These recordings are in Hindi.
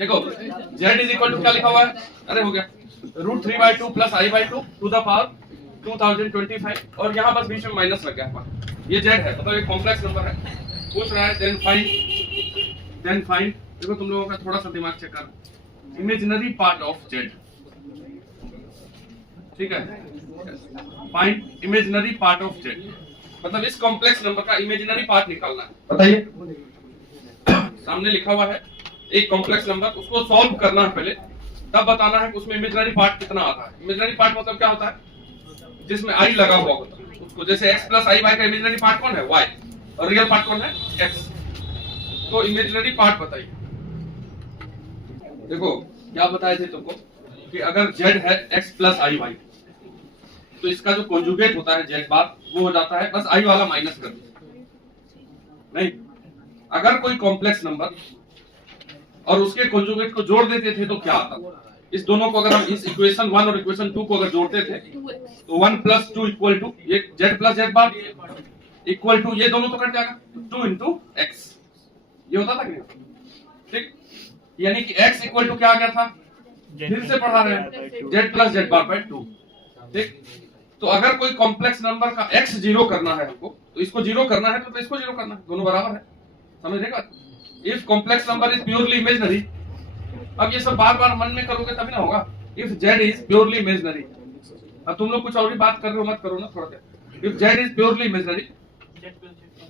देखो z इज इक्वल टू क्या लिखा हुआ है, अरे हो गया √3/2 plus i/2 to the power 2025 और यहाँ बस बीच में माइनस लग गया। ये z है, मतलब एक कॉम्प्लेक्स नंबर है। पूछ रहा है देन फाइंड देखो तुम लोगों का थोड़ा सा दिमाग चेक कर, इमेजिनरी पार्ट ऑफ z, ठीक है, find imaginary part of z, मतलब इस कॉम्प्लेक्स नंबर का इमेजिनरी पार्ट निकालना है। बताइए, सामने लिखा हुआ है एक कॉम्प्लेक्स नंबर, उसको सॉल्व करना है पहले, तब बताना है कि उसमें इमेजिनरी पार्ट कितना आता है। इमेजिनरी पार्ट मतलब क्या होता है, जिसमें i लगा हुआ होता है उसको, जैसे x प्लस i y का इमेजिनरी पार्ट कौन है, y, और रियल पार्ट कौन है, x। तो इमेजिनरी पार्ट बताइए। देखो क्या बताए थे तुमको कि अगर z है x प्लस i y, तो इसका जो कॉन्जुगेट होता है z बार, वो हो जाता है बस i वाला माइनस कर दीजिए। नहीं, अगर कोई कॉम्प्लेक्स नंबर और उसके कॉन्जुगेट को जोड़ देते थे तो क्या आता, इस दोनों को अगर हम इस इक्वेशन 1 और इक्वेशन 2 को अगर जोड़ते थे तो 1 + 2 इक्वल टू ये z plus z bar equal to ये दोनों तो कट जाएगा 2 × x, ये होता था कि, ठीक, यानी कि x इक्वल टू क्या आ गया था, फिर से पढ़ा रहे हैं z plus z bar by 2, ठीक। तो अगर कोई कॉम्प्लेक्स नंबर का x जीरो करना है हमको, तो इसको जीरो करना है तो इसको जीरो करना है, दोनों बराबर है, समझ रहे बात। If complex number is purely imaginary, अब ये सब बार बार मन में करोगे तभी ना होगा। If z is purely imaginary, अब तुम लोग कुछ और ही बात कर रहे हो, मत करो ना थोड़ा देर। If z is purely imaginary,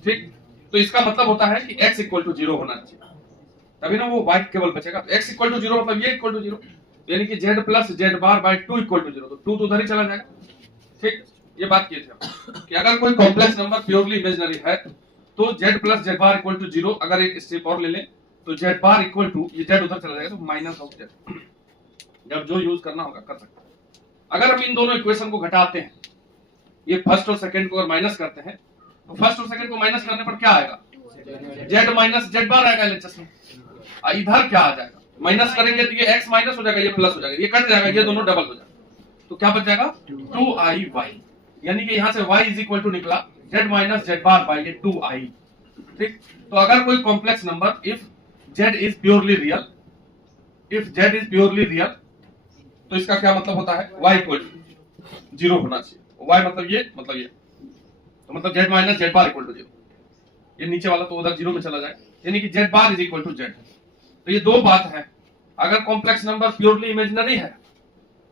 ठीक, तो इसका मतलब होता है कि x इक्वल टू 0 होना चाहिए, तभी ना वो y केवल बचेगा। तो x इक्वल टू 0 मतलब ये इक्वल टू 0, यानी कि z plus z bar by 2 equal to 0, तो 2 तो उधर ही चला जाएगा, ठीक। ये बात किए थे कि अगर कोई कॉम्प्लेक्स नंबर प्योरली इमेजिनरी है तो z plus z bar equal to 0, अगर एक स्टेप और ले लें तो z बार इक्वल टू, ये z उधर चला जाएगा तो माइनस ऑफ z, जब जो यूज करना होगा कर सकते हैं। अगर हम इन दोनों इक्वेशन को घटाते हैं, ये फर्स्ट और सेकंड को अगर माइनस करते हैं तो फर्स्ट और सेकंड को माइनस करने पर क्या आएगा, z माइनस z बार आएगा LHS में। इधर क्या आ जाएगा, माइनस करेंगे तो ये x माइनस हो जाएगा, ये प्लस हो जाएगा, ये कट जाएगा, ये दोनों डबल हो जाएगा, तो क्या बच जाएगा 2iy, यानी कि यहां से y इज इक्वल टू निकला z minus z bar bye 2i, ठीक। तो अगर कोई complex number if z is purely real, if z is purely real, तो इसका क्या मतलब होता है, y इक्वल टू 0 होना चाहिए। y मतलब ये, तो मतलब z minus z bar equal to 0, ये नीचे वाला तो उधर 0 में चला जाए, यानी कि z bar is equal to z। तो ये दो बात है, अगर कॉम्प्लेक्स नंबर प्योरली इमेजिनरी है,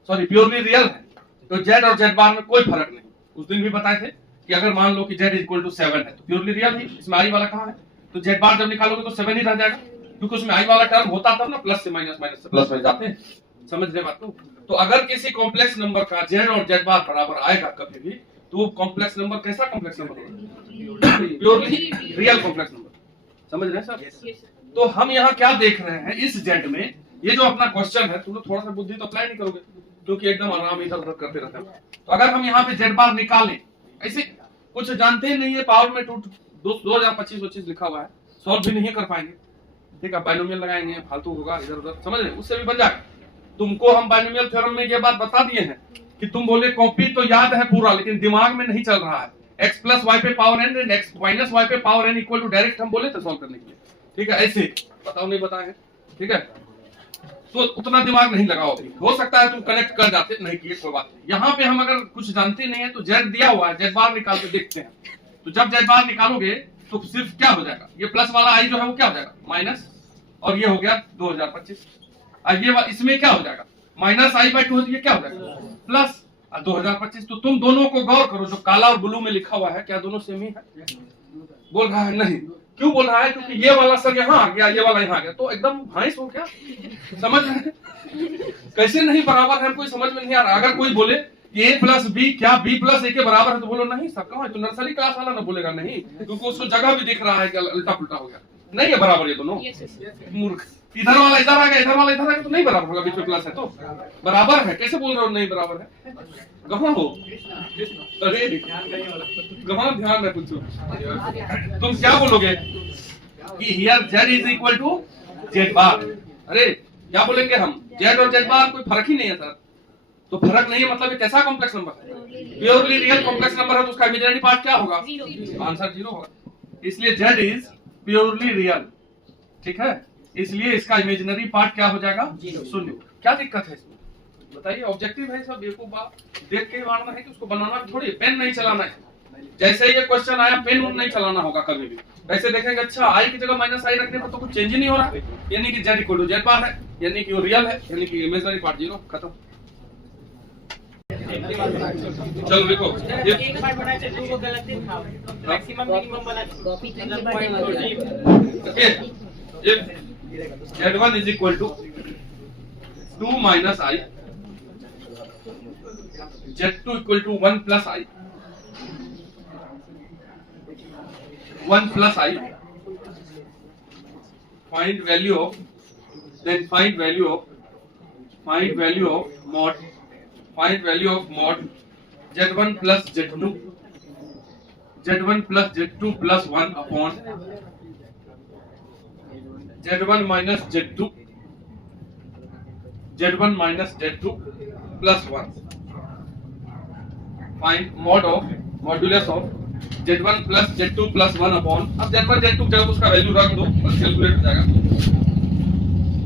सॉरी प्योरली रियल है, तो z और z बार में कोई फर्क नहीं। उस दिन भी बताए थे कि अगर मान लो कि z इक्वल टू 7 है तो प्योरली रियल ही, इसमें i वाला कहाँ है, तो z बार जब निकालोगे तो 7 ही रह जाएगा, क्योंकि उसमें i वाला टर्म होता था ना, प्लस से माइनस, माइनस से प्लस में जाते हैं, समझ रहे बात। तो अगर किसी कॉम्प्लेक्स नंबर का z और z बार बराबर आएगा कभी भी, तो वो कॉम्प्लेक्स नंबर कैसा कॉम्प्लेक्स नंबर होगा, प्योरली रियल कॉम्प्लेक्स नंबर, समझ रहे हैं सर। तो हम यहाँ क्या देख रहे हैं इस z में, ये जो अपना क्वेश्चन है, तुम लोग थोड़ा सा बुद्धि तो अप्लाई नहीं करोगे क्योंकि एकदम आराम इधर उधर करते रहते हैं। तो अगर हम यहाँ पे z बार निकालें, ऐसे कुछ जानते ही नहीं है, पावर में 2025 लिखा हुआ है, सॉल्व भी नहीं कर पाएंगे, ठीक है, बाइनोमियल लगाएंगे, फालतू होगा इधर उधर, समझ रहे, उससे भी बन जाएगा। तुमको हम बाइनोमियल थ्योरम में ये बात बता दिए हैं कि तुम बोले कॉपी तो याद है पूरा, लेकिन दिमाग में नहीं चल रहा है। x प्लस वाई पे power n and x minus y पे power n equal to direct हम बोले थे सॉल्व करने के लिए, ठीक है, ऐसे बताओ नहीं बताए, ठीक है। तो उतना दिमाग नहीं लगाओ, हो सकता है तुम कनेक्ट कर जाते, नहीं किए कोई बात नहीं। यहाँ पे हम अगर कुछ जानते नहीं है तो z दिया हुआ है, z बार निकाल के देखते हैं। तो जब z बार निकालोगे तो सिर्फ क्या हो जाएगा, ये प्लस वाला i जो है वो क्या हो जाएगा माइनस, और ये हो गया 2025, ये इसमें क्या हो जाएगा माइनस i/2, ये क्या हो जाएगा प्लस 2025। तो तुम दोनों को गौर करो, जो काला और ब्लू में लिखा हुआ है क्या दोनों सेम ही है, बोल रहा है नहीं, क्यों बोल रहा है, क्योंकि ये वाला सर यहाँ आ गया, ये वाला यहाँ आ गया, तो एकदम भैंस हो क्या, समझ रहे हैं कैसे नहीं बराबर है, कोई समझ में नहीं आ रहा। अगर कोई बोले कि a प्लस बी क्या b प्लस a के बराबर है, तो बोलो नहीं सर कहाँ है, तो नर्सरी क्लास वाला ना बोलेगा नहीं, क्योंकि उसको जगह भी दिख रहा है कि उल्टा पुल्टा हो गया, नहीं है बराबर ये दोनों, मूर्ख। इधर वाला इधर आ गया, इधर वाला इधर आ गया, तो नहीं बराबर होगा, बीच में प्लस है तो बराबर है, कैसे बोल रहे हो नहीं बराबर है, कहाँ हो, अरे कहाँ ध्यान रखो, तुम क्या बोलोगे कि here z is equal to z bar, अरे क्या बोलेंगे हम, z और z बार कोई फर्क ही नहीं है सर, तो फर्क नहीं है मतलब ये कैसा कॉम्प्लेक्स नंबर है, प्योरली रियल कॉम्प्लेक्स नंबर है, तो उसका इमेजिनरी पार्ट क्या होगा, आंसर 0 होगा, इसलिए z इज प्योरली रियल, ठीक है, इसलिए इसका इमेजिनरी पार्ट क्या हो जाएगा, शून्य। क्या दिक्कत है इसमें बताइए? ऑब्जेक्टिव है सब, बेवकूफ बात देख के मानना है कि उसको बनाना थोड़ी, पेन नहीं चलाना है। जैसे ये क्वेश्चन आया पेन नहीं चलाना होगा कभी भी। वैसे देखेंगे अच्छा आई की जगह माइनस आई रखने पर तो कुछ चेंज ही नहीं हो रहा, यानी कि जेड इक्वल टू जेड बार है, यानी कि वो रियल है, यानी कि इमेजिनरी पार्ट 0, खत्म। चलो देखो एक बार बना के 2 को गलत दिखाओ, मैक्सिमम मिनिमम वाला copy if z1 is equal to 2 minus I, z2 equal to 1 plus I, 1 plus I, find value of mod z1 plus z2 plus 1 upon z1 minus z2 plus 1. Find modulus of z1 plus z2 plus 1 upon, अब z1 z2 जब उसका वैल्यू रख दो और कैलकुलेट हो जाएगा।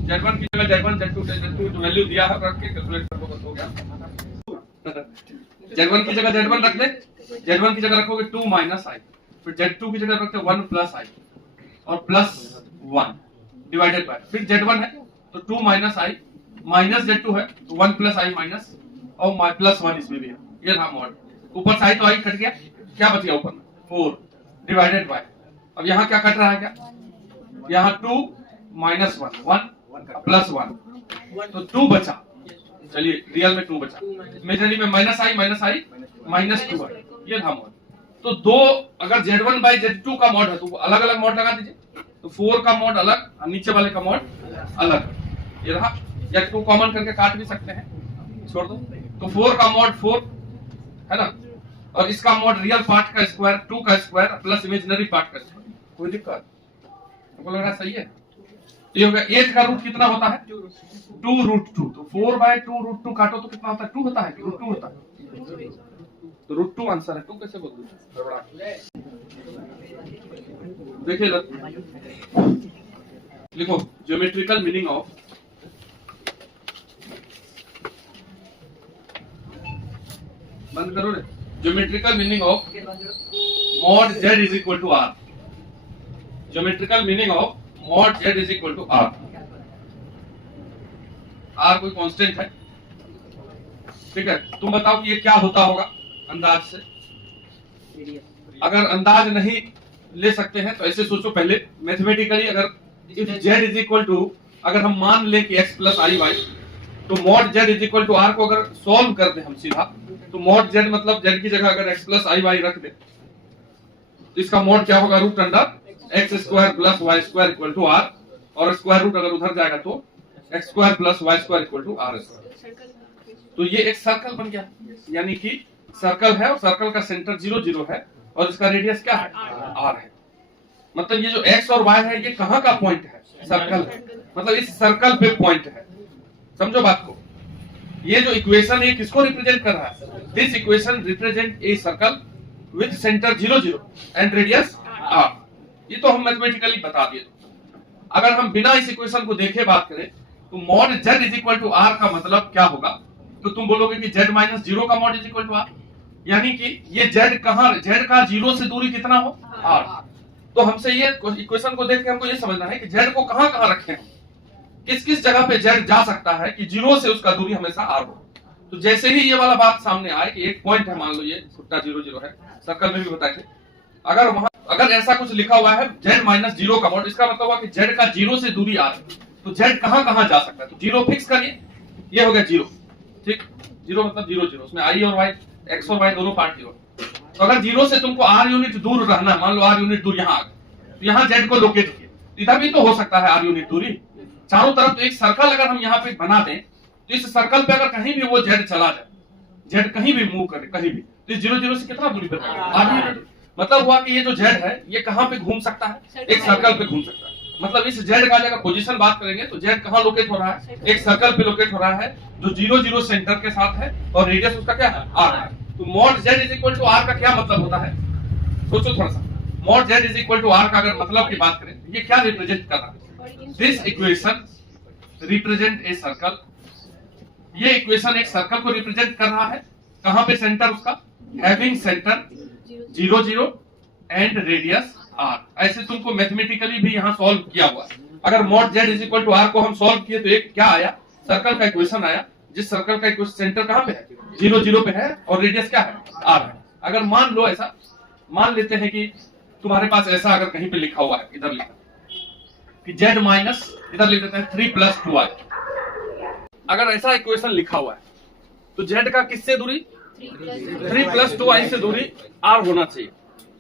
z1 की जगह z2 जो वैल्यू दिया है रख के कैलकुलेट कर दो, बस हो गया। z1 की जगह z1 रख ले, z1 की जगह रखोगे 2 minus I, फिर z2 की जगह रखते 1 plus I और प्लस 1 डिवाइडेड बाय, फिर z1 है तो 2 minus I माइनस z2 है तो 1 plus I माइनस और प्लस 1 इसमें भी है। ये रहा मॉड, ऊपर से I तो I कट गया, क्या बच गया ऊपर में 4 डिवाइडेड बाय। अब यहाँ क्या कट रहा है, क्या यहाँ 2 minus 1 प्लस 1 तो 2 बचा। चलिए रियल में 2 बचा, इमेजिनरी में माइनस I माइनस 2 है, ये था मॉड। तो दो अगर z1 बाई z2 का मॉड है तो अलग अलग मॉड लगा दीजिए, तो 4 का मॉड अलग, नीचे वाले का मॉड अलग, ये रहा। या 2 कॉमन करके काट भी सकते हैं, छोड़ दो। तो 4 का मॉड 4 है ना, और इसका मॉड रियल पार्ट का स्क्वायर 2 का स्क्वायर प्लस इमेजिनरी पार्ट का स्क्वायर। कोई दिक्कत आपको लग रहा है? सही है। तो ये हो गया। 8 का रूट कितना होता है 2√2, तो 4 बाय 2√2 काटो तो कितना होता है 2 होता है कि √2 होता है, तो √2 आंसर है। 2 कैसे बोल दूं, देखिए लिखो ज्योमेट्रिकल मीनिंग ऑफ बंद करो रे, geometrical meaning of mod z is equal to r, geometrical meaning of mod z is equal to r। r कोई कांस्टेंट है, ठीक है। तुम बताओ कि ये क्या होता होगा अंदाज से। अगर अंदाज नहीं ले सकते हैं तो ऐसे सोचो पहले मैथमेटिकली, अगर if z is equal to, अगर हम मान लें कि x प्लस आई वाई, तो mod z is equal to r को अगर सॉल्व कर दें हम सीधा, तो mod z मतलब z की जगह अगर x प्लस आई वाई रख दे तो इसका mod क्या होगा root under x square plus y square equal to r, और स्क्वायर रूट अगर उधर जाएगा तो x square plus y square equal to r square. तो ये एक सर्कल बन गया, यानी कि सर्कल है और सर्कल का सेंटर 0 0 है और इसका रेडियस क्या है r है। मतलब ये जो x और y है ये कहाँ का पॉइंट है, सर्कल है, मतलब इस सर्कल पे पॉइंट है। समझो बात को। ये जो इक्वेशन है किसको रिप्रेजेंट कर रहा है, this equation represent a circle with centre 0 0 and radius r। ये तो हम मैथमेटिकली बता दिए। अगर हम बिना इस इक्वेशन को देखे बात करें तो mod z is equal to r का मतलब क्या होगा, तो तुम बोलोगे कि z माइनस 0 का mod is equal to r, यानी कि ये z कहाँ, z का 0 से दूरी कितना हो r। तो हमसे ये इक्वेशन को देख के हमको ये समझना है कि z को कहाँ कहाँ रखें, किस किस जगह पे z जा सकता है कि 0 से उसका दूरी हमेशा r हो। तो जैसे ही ये वाला बात सामने आए कि एक पॉइंट है, मान लो ये फुट्टा 0 0 है, सर्कल में भी बताए थे, अगर वहां अगर ऐसा कुछ लिखा हुआ है z माइनस 0 का mod, इसका मतलब हुआ कि z का 0 से दूरी r, तो z कहाँ कहाँ जा सकता है, तो 0 फिक्स करिए, ये हो गया 0, ठीक। 0 मतलब 0 0, उसमें i और y, x और y दोनों पार्ट की हो। तो अगर 0 से तुमको r यूनिट दूर रहना, मान लो r यूनिट दूर यहाँ आ गया, तो यहाँ z को लोकेट किया, इधर भी तो हो सकता है r यूनिट दूरी चारों तरफ। तो एक सर्कल अगर हम यहाँ पे बना दें तो इस सर्कल पे अगर कहीं भी वो z चला जाए, z कहीं भी मूव करे कहीं भी, तो 0 0 से कितना दूरी पर r यूनिट। मतलब हुआ कि ये जो z है ये कहाँ पे घूम सकता है, एक सर्कल पे घूम सकता है। मतलब इस z का जगह पोजीशन बात करेंगे तो z कहाँ लोकेट हो रहा है, एक सर्कल पे लोकेट हो रहा है जो 0 0 सेंटर के साथ है और रेडियस उसका क्या है r है। तो mod z is equal to r का क्या मतलब होता है, सोचो थोड़ा सा। mod z is equal to r का अगर मतलब की बात करें ये क्या रिप्रेजेंट कर रहा है, this equation represent a circle. ये इक्वेशन एक सर्कल को रिप्रेजेंट कर रहा है। कहां पे सेंटर उसका? Having centre 0 0 and radius r। ऐसे तुमको मैथमेटिकली भी यहां सॉल्व किया हुआ है। अगर mod z is equal to r को हम सॉल्व किए तो एक क्या आया? सर्कल का इक्वेशन आया, जिस सर्कल का इक्वेशन सेंटर कहां पे है? 0 0 पे है और रेडियस क्या है? r है। अगर मान लो ऐसा, मान लेते हैं कि तुम्हारे पास ऐसा अगर कहीं पे लिखा हुआ है, इधर लिखा कि z माइनस, इधर लिख देते हैं 3 + 2i। अगर ऐसा इक्वेशन लिखा हुआ है तो z का किससे दूरी? 3 + 2i से दूरी r होना चाहिए।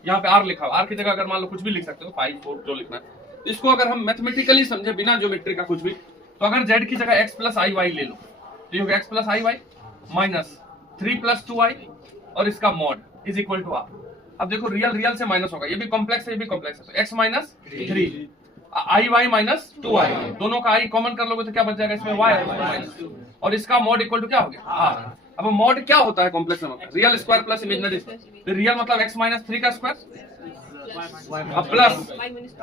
यहाँ पे r लिखा हुआ, r की जगह अगर मान लो कुछ भी लिख सकते हो, 5 4 जो लिखना है। इसको अगर हम मैथमेटिकली समझे बिना ज्योमेट्री का कुछ भी, तो अगर z की जगह x + iy ले लो तो ये होगा x + iy माइनस 3 + 2i और इसका mod is equal to r। अब देखो रियल रियल से माइनस होगा, ये भी कॉम्प्लेक्स है, ये भी कॉम्प्लेक्स है, तो x minus 3 iy minus 2i, दोनों का i कॉमन कर लोगे तो क्या बच जाएगा? इसमें y माइनस, और इसका मॉड इक्वल टू क्या हो गया? r। अब मॉड क्या होता है कॉम्प्लेक्स नंबर का? Real square plus imaginary square. तो रियल मतलब x माइनस 3 का स्क्वायर प्लस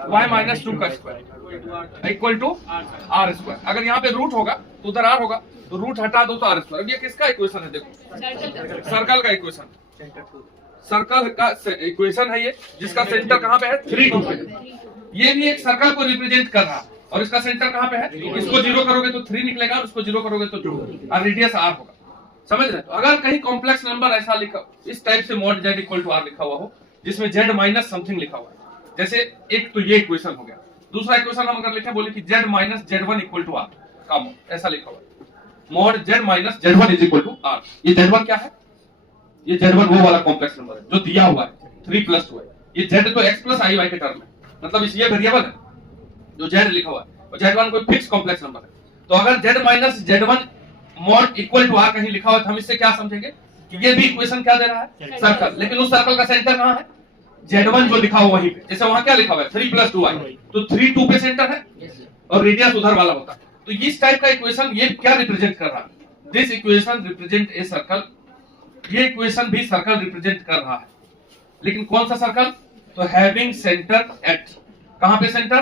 y माइनस 2 का square equal to r square. अगर यहाँ पे रूट होगा तो उधर r होगा, तो रूट हटा दो तो r स्क्वायर। अब ये किसका इक्वेशन है? देखो सर्कल का इक्वेशन, सर्कल का इक्वेशन है ये, जिसका सेंटर कहाँ पे है? 3 2 पे। ये भी एक सर्कल को रिप्रेजेंट कर रहा है और इसका सेंटर कहाँ पे है? इसको 0 करोगे तो 3 निकलेगा और इसको 0 करोगे तो 2 और रेडियस r होगा। समझ रहे? तो अगर कहीं कॉम्प्लेक्स नंबर ऐसा लिखा, इस टाइप से mod z equal to r लिखा हुआ हो, जिसमें z माइनस समथिंग लिखा हुआ है, जैसे एक तो ये इक्वेशन हो गया। दूसरा इक्वेशन हम अगर लिखे, बोले कि z minus z1 equal to r का मॉड, ऐसा लिखा हुआ है, mod z minus z1 is equal to r। ये z1 क्या है? ये z1 वो वाला कॉम्प्लेक्स नंबर है जो दिया हुआ है 3 + 2 है। ये z तो x + iy के टर्म है, मतलब इस ये वेरिएबल है जो z लिखा हुआ है, और z1 कोई फिक्स कॉम्प्लेक्स नंबर है। तो अगर z minus z1 mod equal to r कहीं लिखा हुआ है तो हम इससे क्या समझेंगे कि ये भी इक्वेशन क्या दे रहा है? सर्कल। लेकिन उस सर्कल का सेंटर कहाँ है? z1 जो लिखा हुआ वहीं पे। जैसे वहां क्या लिखा हुआ है? 3 + 2i, तो 3 2 पे सेंटर है और रेडियस उधर वाला होता है। तो इस टाइप का इक्वेशन ये क्या रिप्रेजेंट कर रहा है? This equation represent a circle. ये इक्वेशन भी सर्कल रिप्रेजेंट कर रहा है, लेकिन कौन सा सर्कल? तो हैविंग सेंटर एट, कहां पे सेंटर?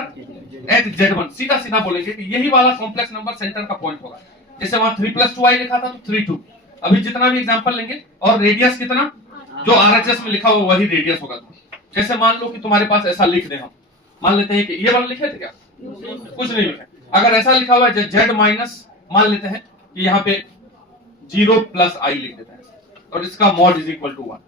Eight z1। सीधा सीधा बोलेंगे कि यही वाला कॉम्प्लेक्स नंबर सेंटर का पॉइंट होगा। जैसे वहां 3 + 2i लिखा था तो 3 2। अभी जितना भी एग्जांपल लेंगे, और रेडियस कितना? जो RHS में लिखा हुआ वही रेडियस होगा। जैसे मान लो कि तुम्हारे पास ऐसा लिख दे, हम मान लेते हैं कि ये वाला लिखे थे क्या? कुछ नहीं लिखा। अगर ऐसा लिखा हुआ है z माइनस, मान लेते हैं कि यहाँ पे 0 + i लिख देते हैं और इसका मॉड इज इक्वल टू 1।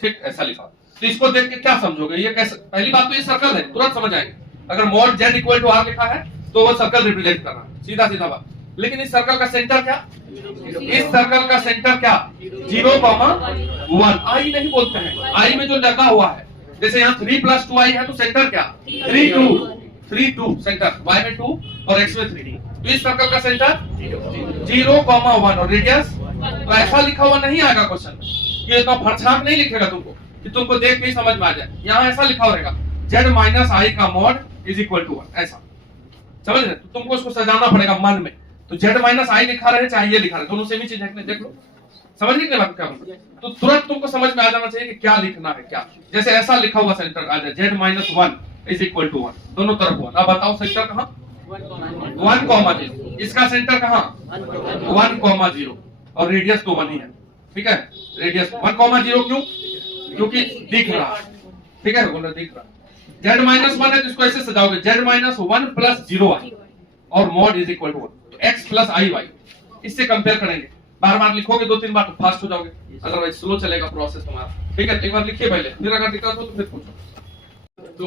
ठीक, ऐसा लिखा। तो इसको देख के क्या समझोगे? ये कैसे? पहली बात तो ये सर्कल है, तुरंत समझ आएंगे। अगर mod z equal to r लिखा है तो वो सर्कल रिप्रेजेंट कर रहा है, सीधा सीधा बात। लेकिन इस सर्कल का सेंटर क्या? इस सर्कल का सेंटर क्या? 0, 1। i नहीं बोलते हैं, i में जो लगा हुआ है, जैसे यहाँ 3 + 2i है तो सेंटर क्या? 3 2 सेंटर, y में 2 और x में 3। तो इस सर्कल का सेंटर 0, 1 और रेडियस। तो ऐसा लिखा हुआ नहीं आएगा क्वेश्चन में, ये इतना फरछाक नहीं लिखेगा तुमको कि तुमको देख के ही समझ में आ जाए। यहाँ ऐसा लिखा हो रहेगा z माइनस i का मॉड इज इक्वल टू 1, ऐसा। समझ रहे? तो तुमको उसको सजाना पड़ेगा मन में। तो z माइनस i लिखा रहे चाहे ये लिखा रहे, दोनों सेम ही चीज है, देख लो। समझ के बात क्या मतलब? तो तुरंत तुमको समझ में आ जाना चाहिए कि क्या लिखना है क्या। जैसे ऐसा लिखा हुआ सेंटर आ जाए z minus 1 is equal to 1, दोनों तरफ 1। अब बताओ सेंटर कहाँ? 1, 0। इसका सेंटर कहाँ? 1, 0 और रेडियस तो 1 ही है। ठीक है, रेडियस 1, 0 क्यों? क्योंकि दिख रहा है। ठीक है, बोल रहा दिख रहा। z माइनस 1 है तो इसको ऐसे सजाओगे z माइनस 1 + 0i और मॉड इज इक्वल टू 1। तो x + iy, इससे कंपेयर करेंगे। बार बार लिखोगे 2-3 बार तो फास्ट हो जाओगे, अदरवाइज स्लो चलेगा प्रोसेस तुम्हारा। ठीक है, एक बार लिखिए पहले, फिर अगर दिक्कत हो तो फिर पूछो। तो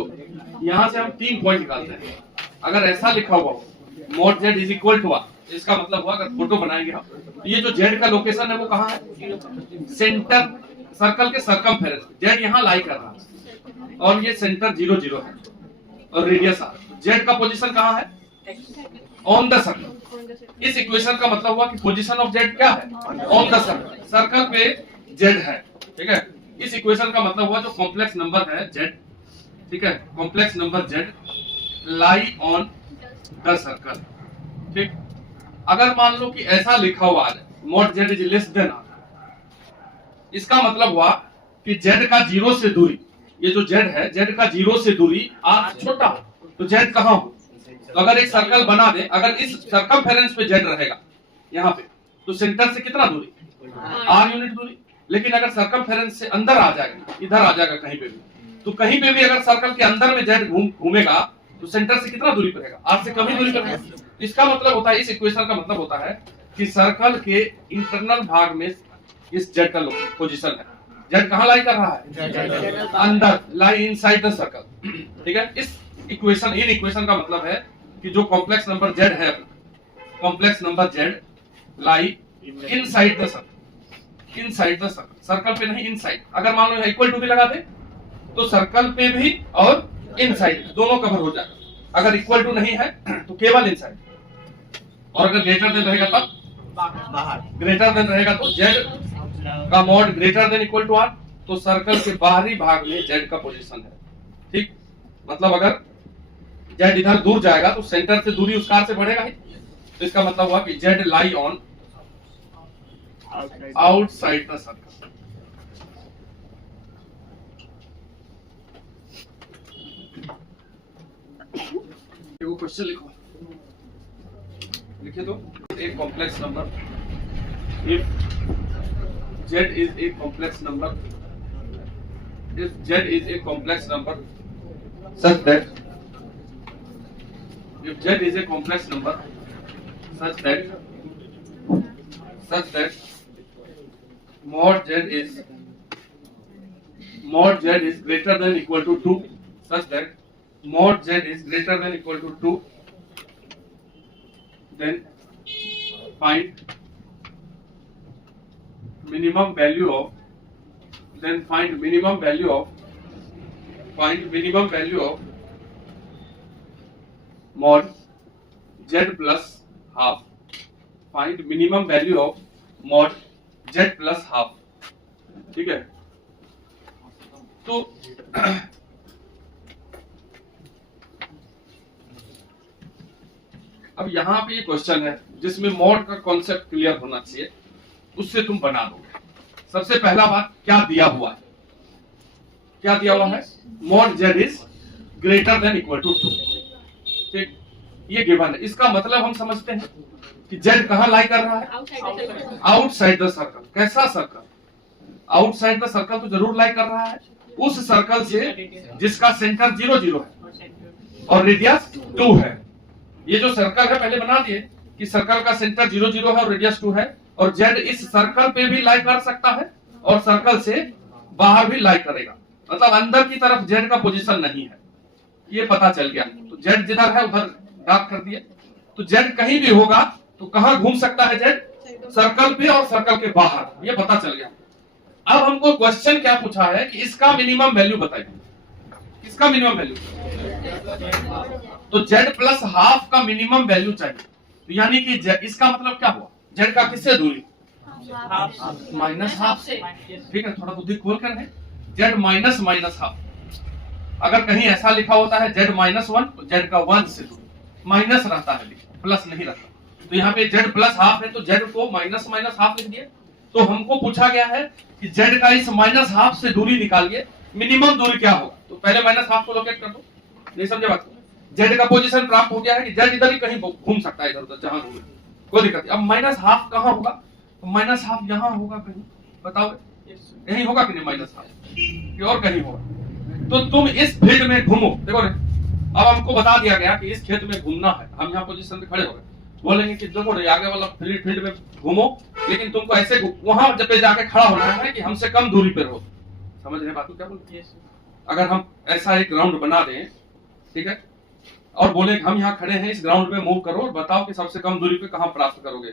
यहाँ से हम 3 पॉइंट निकालते हैं। अगर ऐसा लिखा हुआ हो mod z is equal to r, इसका मतलब हुआ अगर फोटो बनाएंगे हम, तो ये जो z का लोकेशन है वो कहाँ है? सेंटर सर्कल के सर्कमफेरेंस। z यहाँ लाई कर रहा है और ये सेंटर 0 0 है और रेडियस r। z का पोजीशन कहाँ है? On the circle. इस इक्वेशन का मतलब हुआ कि पोजीशन ऑफ z क्या है? On the circle. सर्कल पे z है। ठीक है, इस इक्वेशन का मतलब हुआ जो कॉम्प्लेक्स नंबर है z, ठीक है, complex number z lie on the circle. ठीक, अगर मान लो कि ऐसा लिखा हुआ है mod z is less than r, इसका मतलब हुआ कि z का 0 से दूरी, ये जो z है z का 0 से दूरी r छोटा, तो z कहाँ हो? तो अगर एक सर्कल बना दे, अगर इस सर्कमफेरेंस पे जेड रहेगा यहाँ पे, तो सेंटर से कितना दूरी, आर यूनिट दूरी। लेकिन अगर सर्कमफेरेंस से अंदर आ जाएगा, इधर आ जाएगा कहीं पे भी, तो कहीं पे भी अगर सर्कल के अंदर में जेड घूमेगा तो सेंटर से कितना दूरी पर रहेगा, आर से कम ही दूरी पर रहेगा। इसका मतलब होता है, इस इक्वेशन का मतलब होता है कि सर्कल के इंटरनल भाग में इस जेड का पोजीशन है। जेड कहाँ लाई कर रहा है, अंदर, लाई इनसाइड द सर्कल। ठीक है, इस इक्वेशन, इन इक्वेशन का मतलब है कि जो कॉम्प्लेक्स नंबर जेड है, complex number Z lie inside the circle, inside the circle, circle पे नहीं इनसाइड। अगर मान लो इक्वल टू भी लगा दे तो सर्कल पे भी और इनसाइड दोनों कवर हो जाएगा। अगर इक्वल टू नहीं है तो केवल इनसाइड, और अगर ग्रेटर देन रहेगा तब बाहर, ग्रेटर देन रहेगा तो जेड का mod greater than equal to r, तो सर्कल के बाहरी भाग में जेड का पोजीशन है। ठीक, मतलब अगर जेड इधर दूर जाएगा तो सेंटर से दूरी उस कार से बढ़ेगा ही, तो इसका मतलब हुआ कि Z lie on outside the circle. वो क्वेश्चन लिखो, लिखे तो एक complex number, if z is a complex number, if z is a complex number such that, if z is a complex number such that mod z is greater than equal to 2, such that mod z is greater than equal to 2, then find minimum value of, then find minimum value of mod z plus half, find minimum value of mod z plus half। ठीक है, तो अब यहाँ पे ये क्वेश्चन है जिसमें मॉड का कॉन्सेप्ट क्लियर होना चाहिए, उससे तुम बना दोगे। सबसे पहला बात, क्या दिया हुआ है, क्या दिया हुआ है, mod z is greater than equal to 2। ठीक, ये गिवन है। इसका मतलब हम समझते हैं कि जेड कहां लाई कर रहा है, आउटसाइड द सर्कल। कैसा सर्कल, आउटसाइड द सर्कल तो जरूर लाई कर रहा है उस सर्कल से जिसका सेंटर 0 0 है और रेडियस 2 है। ये जो सर्कल है पहले बना दिए कि सर्कल का सेंटर 0 0 है और रेडियस 2 है, और जेड इस सर्कल पे भी लाई कर सकता है और सर्कल से बाहर भी लाई करेगा, मतलब अंदर की तरफ जेड का पोजीशन नहीं है, ये पता चल गया। तो जेड जिधर है उधर डार्क कर दिया, तो जेड कहीं भी होगा तो कहां घूम सकता है जेड, सर्कल पे और सर्कल के बाहर, ये पता चल गया। अब हमको क्वेश्चन क्या पूछा है कि इसका मिनिमम वैल्यू बताइए, इसका मिनिमम वैल्यू, तो जेड प्लस हाफ का मिनिमम वैल्यू चाहिए। तो यानी कि इसका मतलब क्या हुआ, जेड का किससे दूरी, माइनस हाफ से। ठीक है, थोड़ा बुद्धि खोल कर है, जेड माइनस माइनस हाफ। अगर कहीं ऐसा लिखा होता है जेड -1 तो जेड का 1 से दूरी, माइनस रहता है प्लस नहीं रहता। तो यहाँ पे जेड प्लस हाफ है तो जेड को माइनस माइनस हाफ लिख दिए। तो हमको पूछा गया है कि जेड का इस माइनस हाफ से दूरी निकालिए, मिनिमम दूरी क्या होगा। तो पहले माइनस हाफ को लोकेट कर दो, नहीं समझे बात को। जेड का पोजीशन प्राप्त हो गया है कि जेड इधर ही कहीं घूम सकता है, इधर उधर जहां घूमे, कोई दिक्कत नहीं। अब माइनस हाफ कहाँ होगा, तो माइनस हाफ यहाँ होगा कहीं, बताओ यही होगा कि नहीं माइनस हाफ, कि और कहीं होगा। तो तुम इस फील्ड में घूमो, देखो रे, अब हमको बता दिया गया कि इस खेत में घूमना है, हम यहाँ पोजीशन पे खड़े हो गए, बोलेंगे कि देखो रे आगे वाला फील्ड में घूमो, लेकिन तुमको ऐसे वहां जब पे जाके खड़ा होना है कि हमसे कम दूरी पर हो। समझ रहे बात को क्या बोलते हैं। अगर हम ऐसा एक ग्राउंड बना दें, ठीक है, और बोले हम यहाँ खड़े हैं, इस ग्राउंड में मूव करो और बताओ कि सबसे कम दूरी पे कहाँ प्राप्त करोगे,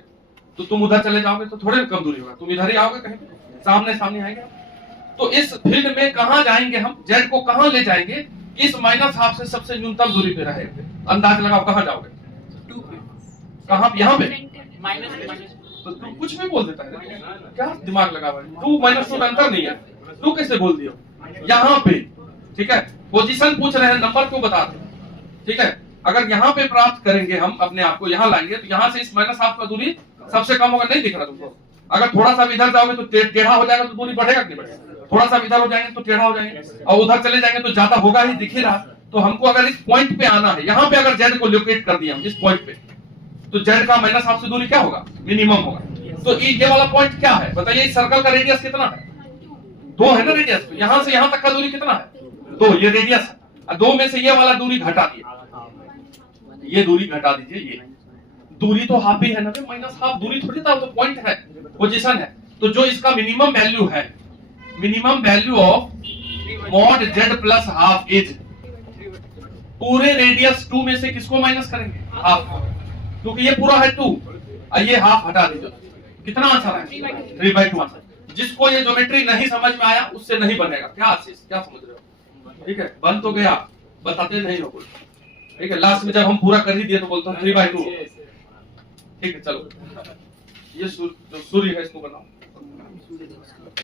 तो तुम उधर चले जाओगे तो थोड़े कम दूरी होगा, तुम इधर ही आओगे, कहीं सामने सामने आएंगे। तो इस फील्ड में कहाँ जाएंगे हम, जेड को कहाँ ले जाएंगे, इस माइनस हाफ से सबसे न्यूनतम दूरी पे रहे। अंदाज लगाओ कहाँ जाओगे, कहाँ, यहाँ पे तो तू कुछ भी बोल देता है, क्या दिमाग लगा हुआ है, 2 - 2 अंतर नहीं है, तू कैसे बोल दियो यहाँ पे। ठीक है, पोजीशन पूछ रहे हैं, नंबर क्यों बताते, ठीक है। अगर यहाँ पे प्राप्त करेंगे हम अपने आप को, यहाँ लाएंगे तो यहाँ से इस माइनस हाफ का दूरी सबसे कम होगा, नहीं दिख रहा तुमको। अगर थोड़ा सा इधर जाओगे तो टेढ़ा हो जाएगा, तो दूरी बढ़ेगा कि नहीं बढ़ेगा, थोड़ा सा इधर हो जाएंगे तो टेढ़ा हो जाएंगे, और उधर चले जाएंगे तो ज्यादा होगा ही, दिख ही रहा। तो हमको अगर इस पॉइंट पे आना है, यहाँ पे अगर जेड को लोकेट कर दिया हम इस पॉइंट पे, तो जेड का माइनस हाफ से दूरी क्या होगा? मिनिमम होगा। तो ये वाला पॉइंट क्या है बताइए? इस सर्कल का रेडियस कितना है? 2 है ना रेडियस। तो यहां से यहां तक का दूरी कितना है? 2। ये रेडियस है। 2 में से ये वाला दूरी घटा दिए, ये दूरी घटा दीजिए। ये दूरी तो हाफ ही है ना, माइनस हाफ दूरी थोड़ी था, तो पॉइंट है, पोजीशन है। तो जो इसका मिनिमम वैल्यू है, minimum value of mod Z plus half is, पूरे रेडियस 2 में से किसको माइनस करेंगे? हाफ, क्योंकि ये पूरा है 2, ये हाफ हटा दीजिए। कितना आंसर है? 3/2 आंसर। जिसको ये ज्योमेट्री नहीं समझ में आया उससे नहीं बनेगा। क्या आशीष, क्या समझ रहे हो? ठीक है, बन तो गया, बताते नहीं हो कुछ। ठीक है, लास्ट में जब हम पूरा कर ही दिए तो बोलते हैं 3/2। ठीक है, चलो ये सूर्य है, इसको बनाओ।